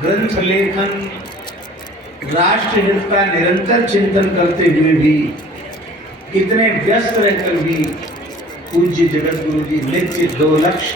ग्रंथ लेखन, राष्ट्र हित का निरंतर चिंतन करते हुए भी, कितने व्यस्त रहकर भी पूज्य जगत गुरु जी नित्य 2 लक्ष्य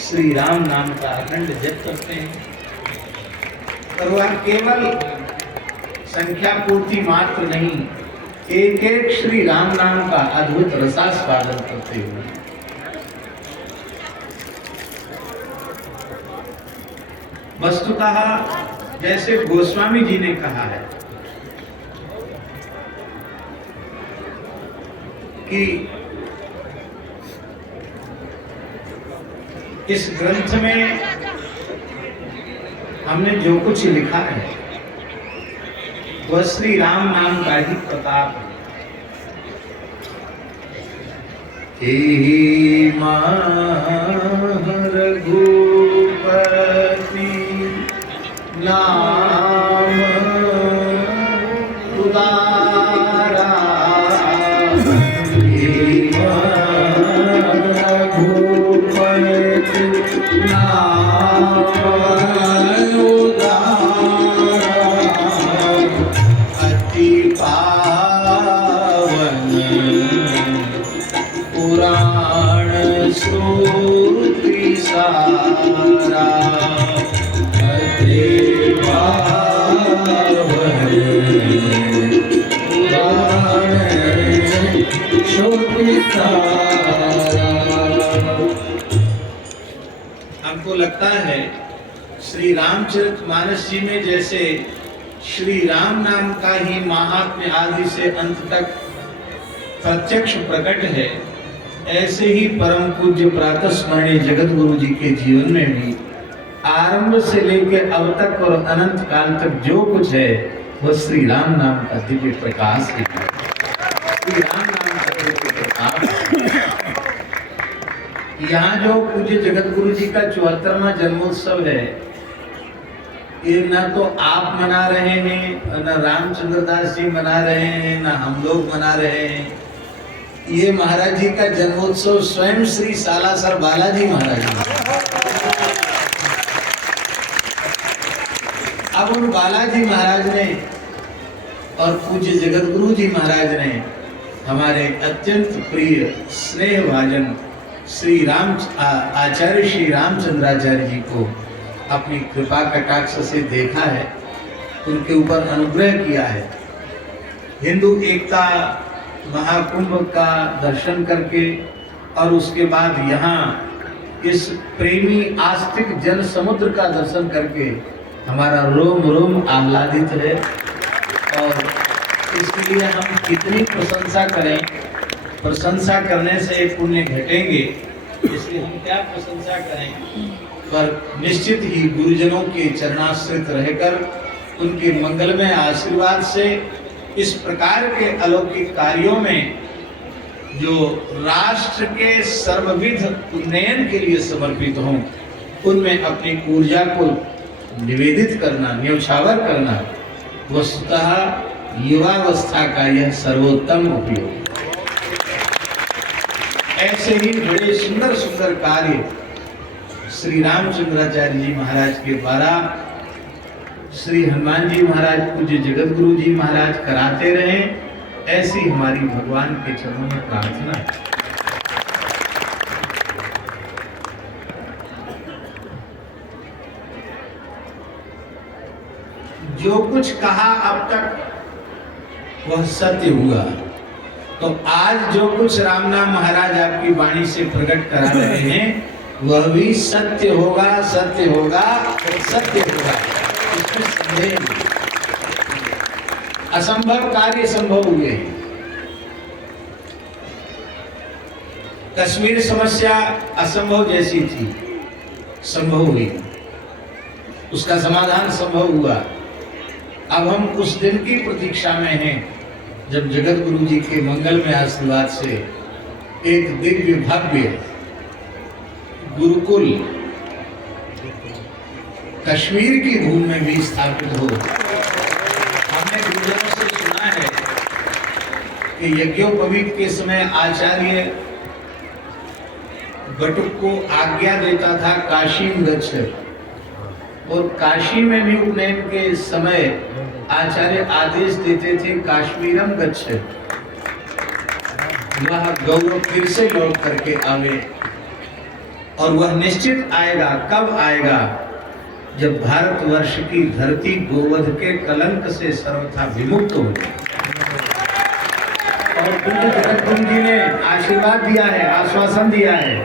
श्री राम नाम का अखंड जप करते हैं। और वह केवल संख्या पूर्ति मात्र नहीं, एक एक श्री राम नाम का अद्भुत रसास्वादन करते हुए। वस्तुतः जैसे गोस्वामी जी ने कहा है कि इस ग्रंथ में हमने जो कुछ लिखा है वह श्री राम नाम का ही प्रताप है। हे रघुपति नाम उदारा, रघुपति नाम उदारा, अति पावन पुराण श्रुति सारा, हमको लगता है श्री रामचरितमानस जी में जैसे श्री राम नाम का ही महात्म्य आदि से अंत तक प्रत्यक्ष प्रकट है, ऐसे ही परम पूज्य प्रातः स्मरणीय जगत गुरु जी के जीवन में भी आरंभ से लेकर अब तक और अनंत काल तक जो कुछ है वह श्री राम नाम का दिव्य प्रकाश है। श्री राम नाम का दिव्य प्रकाश। यहाँ जो पूज्य जगत गुरु जी का 74वां जन्मोत्सव है, ये ना तो आप मना रहे हैं, ना रामचंद्र दास जी मना रहे हैं, ना हम लोग मना रहे हैं। ये महाराज जी का जन्मोत्सव स्वयं श्री सालासर बालाजी महाराज जी। अब उन बालाजी महाराज ने और पूज्य जगत गुरु जी महाराज ने हमारे अत्यंत प्रिय स्नेह भाजन श्री राम आचार्य श्री रामचंद्राचार्य जी को अपनी कृपा कटाक्ष से देखा है, उनके ऊपर अनुग्रह किया है। हिंदू एकता महाकुंभ का दर्शन करके और उसके बाद यहाँ इस प्रेमी आस्तिक जन समुद्र का दर्शन करके हमारा रोम रोम आह्लादित है। और इसके लिए हम कितनी प्रशंसा करें, प्रशंसा करने से पुण्य घटेंगे, इसलिए हम क्या प्रशंसा करें, पर निश्चित ही गुरुजनों के चरणाश्रित रहकर उनके मंगलमय आशीर्वाद से इस प्रकार के अलौकिक कार्यों में जो राष्ट्र के सर्वविध उन्नयन के लिए समर्पित हों, उनमें अपनी ऊर्जा को निवेदित करना, न्यौछावर करना वस्तुतः युवावस्था का यह सर्वोत्तम उपयोग। ऐसे ही बड़े सुंदर सुंदर कार्य श्री रामचंद्राचार्य जी महाराज के द्वारा श्री हनुमान जी महाराज पूज्य जगत गुरु जी महाराज कराते रहे, ऐसी हमारी भगवान के चरणों में प्रार्थना है। जो कुछ कहा अब तक वह सत्य हुआ, तो आज जो कुछ रामनाम महाराज आपकी वाणी से प्रकट करा रहे हैं वह भी सत्य होगा, सत्य होगा, सत्य होगा, इसमें संदेह नहीं। असंभव कार्य संभव हुए। कश्मीर समस्या असंभव जैसी थी, संभव हुई, उसका समाधान संभव हुआ। अब हम उस दिन की प्रतीक्षा में हैं जब जगत गुरु जी के मंगलमय आशीर्वाद से एक दिव्य भव्य गुरुकुल कश्मीर की भूमि में भी स्थापित हो। हमने गुरुजनों से सुना है कि यज्ञोपवीत के समय आचार्य बटुक को आज्ञा देता था काशी गच्छ, और काशी में भी उपनयन के समय आचार्य आदेश देते थे काश्मीरम गच्छ, वह गौरव फिर से लौट करके आवे। और वह निश्चित आएगा। कब आएगा? जब भारतवर्ष की धरती गोवध के कलंक से सर्वथा विमुक्त हो जाए। और पूज्य जगतगुरु जी ने आशीर्वाद दिया है, आश्वासन दिया है,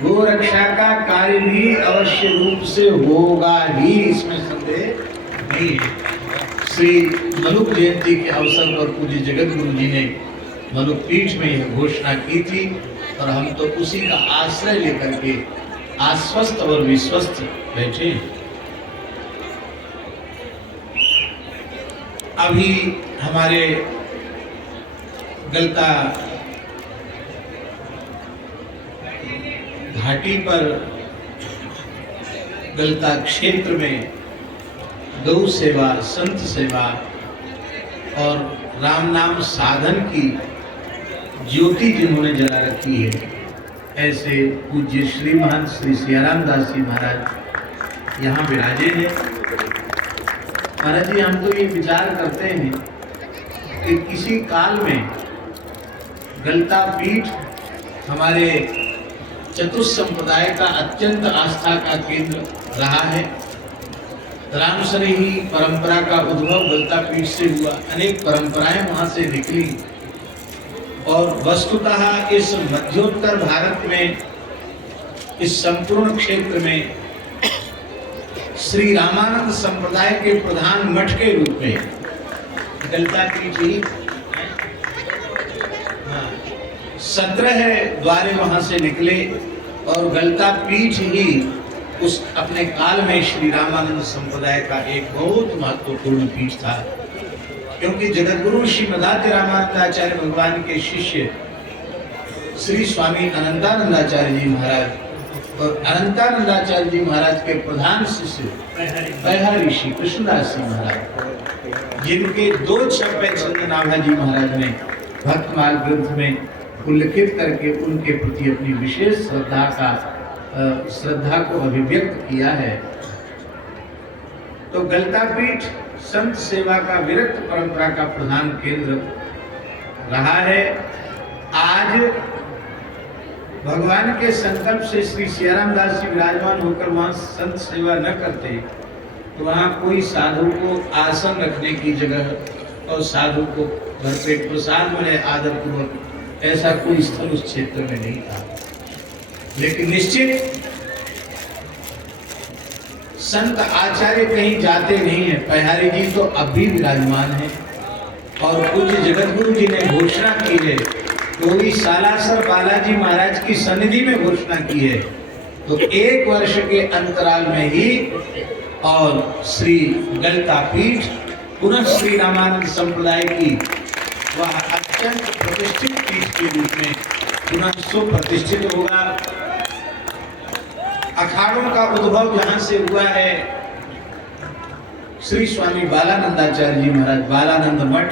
गो रक्षा का कार्य भी अवश्य रूप से होगा ही, इसमें संदेह नहीं है। श्री मनुक जयंती के अवसर पर पूज्य जगतगुरु जी ने मनुक पीठ में यह घोषणा की थी और हम तो उसी का आश्रय लेकर के आश्वस्त और विश्वस्त बैठे। अभी हमारे गलता घाटी पर, गलता क्षेत्र में गौ सेवा, संत सेवा और राम नाम साधन की ज्योति जिन्होंने जला रखी है, ऐसे पूज्य श्री महंत श्री सियाराम दास जी महाराज यहाँ विराजे हैं। महाराज जी, हम तो ये विचार करते हैं कि किसी काल में गलता पीठ हमारे चतुर्थ संप्रदाय का अत्यंत आस्था का केंद्र रहा है। रामसनेही परंपरा का उद्भव गलता पीठ से हुआ, अनेक परंपराएं वहां से निकली और वस्तुतः इस मध्योत्तर भारत में, इस संपूर्ण क्षेत्र में श्री रामानंद संप्रदाय के प्रधान मठ के रूप में गलता पीठ ही 17 द्वारे वहां से निकले और गलता पीठ ही उस अपने काल में श्री रामानंद संप्रदाय का एक बहुत महत्वपूर्ण पीठ था। क्योंकि जगतगुरु श्रीमदाद्य रामानंदाचार्य भगवान के शिष्य श्री स्वामी अनंतानंदाचार्य जी महाराज और अनंतानंदाचार्य जी महाराज के प्रधान शिष्य पैहा ऋषि कृष्णदास जी महाराज, जिनके 2 छप्पे चंद्रनाभा जी महाराज ने भक्तमाल ग्रंथ में उल्लिखित करके उनके प्रति अपनी विशेष श्रद्धा को अभिव्यक्त किया है। तो गलता पीठ संत सेवा का विरक्त परंपरा का प्रधान केंद्र रहा है। आज भगवान के संकल्प से श्री सियाराम दास जी विराजमान होकर वहां संत सेवा न करते तो वहां कोई साधु को आसन रखने की जगह और साधु को घर पे प्रसाद मिले आदर पूर्वक, ऐसा कोई स्थल उस क्षेत्र में नहीं था। लेकिन निश्चित संत आचार्य कहीं जाते नहीं है। पैहारी जी तो अब भी विराजमान है और पूज्य जगतगुरु जी ने घोषणा की है, तो सालासर बालाजी महाराज की सन्निधि में घोषणा की है। तो 1 वर्ष के अंतराल में ही और श्री गलता पीठ पुनः श्री रामानंद संप्रदाय की वह अत्यंत प्रतिष्ठित पीठ के रूप में पुनः सुप्रतिष्ठित होगा। अखाड़ों का उद्भव जहां से हुआ है, श्री स्वामी बालानंदाचार्य जी महाराज, बालानंद मठ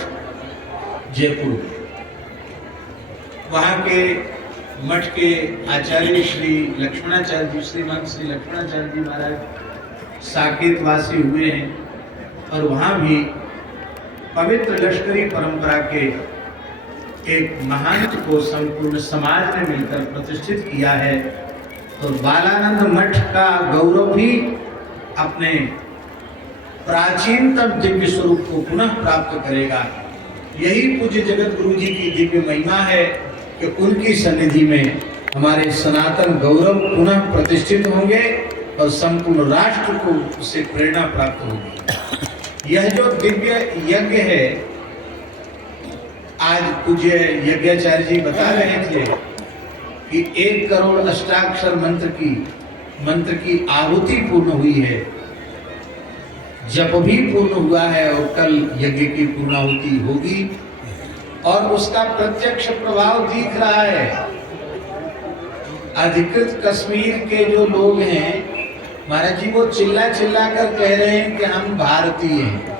जयपुर, वहां के मठ के आचार्य श्री लक्ष्मणाचार्य जी, श्रीमान श्री लक्ष्मणाचार्य जी महाराज साकेतवासी हुए हैं और वहां भी पवित्र लश्करी परंपरा के एक महंत को संपूर्ण समाज ने मिलकर प्रतिष्ठित किया है। तो बालानंद मठ का गौरव भी अपने प्राचीनतम दिव्य स्वरूप को पुनः प्राप्त करेगा। यही पूज्य जगत गुरु जी की दिव्य महिमा है कि उनकी सन्निधि में हमारे सनातन गौरव पुनः प्रतिष्ठित होंगे और संपूर्ण राष्ट्र को उससे प्रेरणा प्राप्त होगी। यह जो दिव्य यज्ञ है, आज पूज्य यज्ञाचार्य जी बता रहे थे कि 1 करोड़ अष्टाक्षर मंत्र की आहुति पूर्ण हुई है, जप भी पूर्ण हुआ है और कल यज्ञ की पूर्णाहुति होगी और उसका प्रत्यक्ष प्रभाव दिख रहा है। अधिकृत कश्मीर के जो लोग हैं महाराज जी, वो चिल्ला चिल्ला कर कह रहे हैं कि हम भारतीय हैं,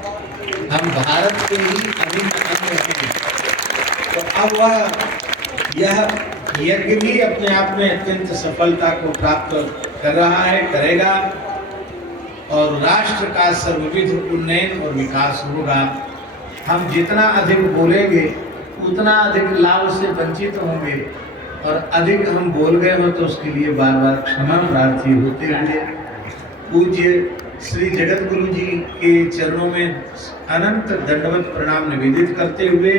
हम भारत के ही अभिन्न अंग हैं। तो अब वह यह यज्ञ भी अपने आप में अत्यंत सफलता को प्राप्त कर रहा है, करेगा और राष्ट्र का सर्वविध उन्नयन और विकास होगा। हम जितना अधिक बोलेंगे उतना अधिक लाभ से वंचित होंगे, और अधिक हम बोल गए हो तो उसके लिए बार बार क्षमा प्रार्थी होते हुए पूज्य श्री जगत गुरु जी के चरणों में अनंत दंडवत प्रणाम निवेदित करते हुए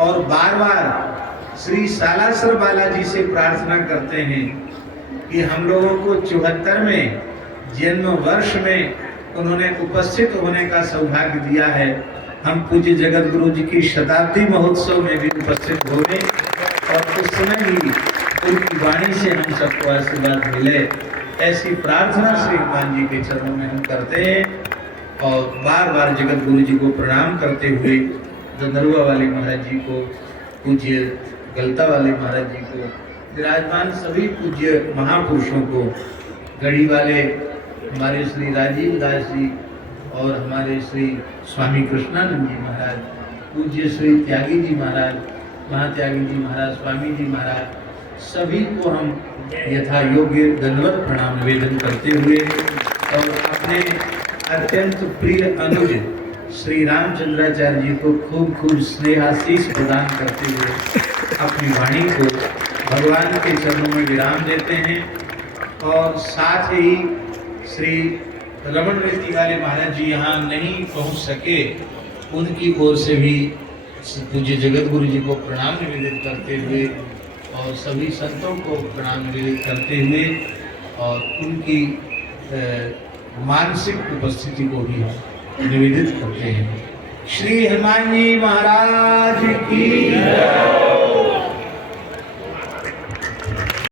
और बार बार श्री सालासर बालाजी से प्रार्थना करते हैं कि हम लोगों को 74वें जन्म वर्ष में उन्होंने उपस्थित होने का सौभाग्य दिया है। हम पूज्य जगत गुरु जी की शताब्दी महोत्सव में भी उपस्थित होंगे और उस समय ही उनकी वाणी से हम सबको आशीर्वाद मिले, ऐसी प्रार्थना श्री हनुमान जी के चरणों में हम करते हैं। और बार बार जगत गुरु जी को प्रणाम करते हुए गंधर्वा वाले महाराज जी को, पूज्य गलता वाले महाराज जी को, विराजमान सभी पूज्य महापुरुषों को, गढ़ी वाले हमारे श्री राजीव दास जी और हमारे श्री स्वामी कृष्णानंद जी महाराज, पूज्य श्री त्यागी जी महाराज, महात्यागी जी महाराज, स्वामी जी महाराज, सभी को हम यथा योग्य दंडवत प्रणाम निवेदन करते हुए और अपने अत्यंत प्रिय अनुज श्री रामचंद्राचार्य जी को खूब खूब स्नेहाशीष प्रदान करते हुए अपनी वाणी को भगवान के चरणों में विराम देते हैं। और साथ ही श्री रमन रीति वाले महाराज जी यहाँ नहीं पहुँच सके, उनकी ओर से भी पूज्य जगत गुरु जी को प्रणाम निवेदित करते हुए और सभी संतों को प्रणाम निवेदित करते हुए और उनकी मानसिक उपस्थिति को भी हम निवेदित करते हैं। श्री हनुमान जी महाराज की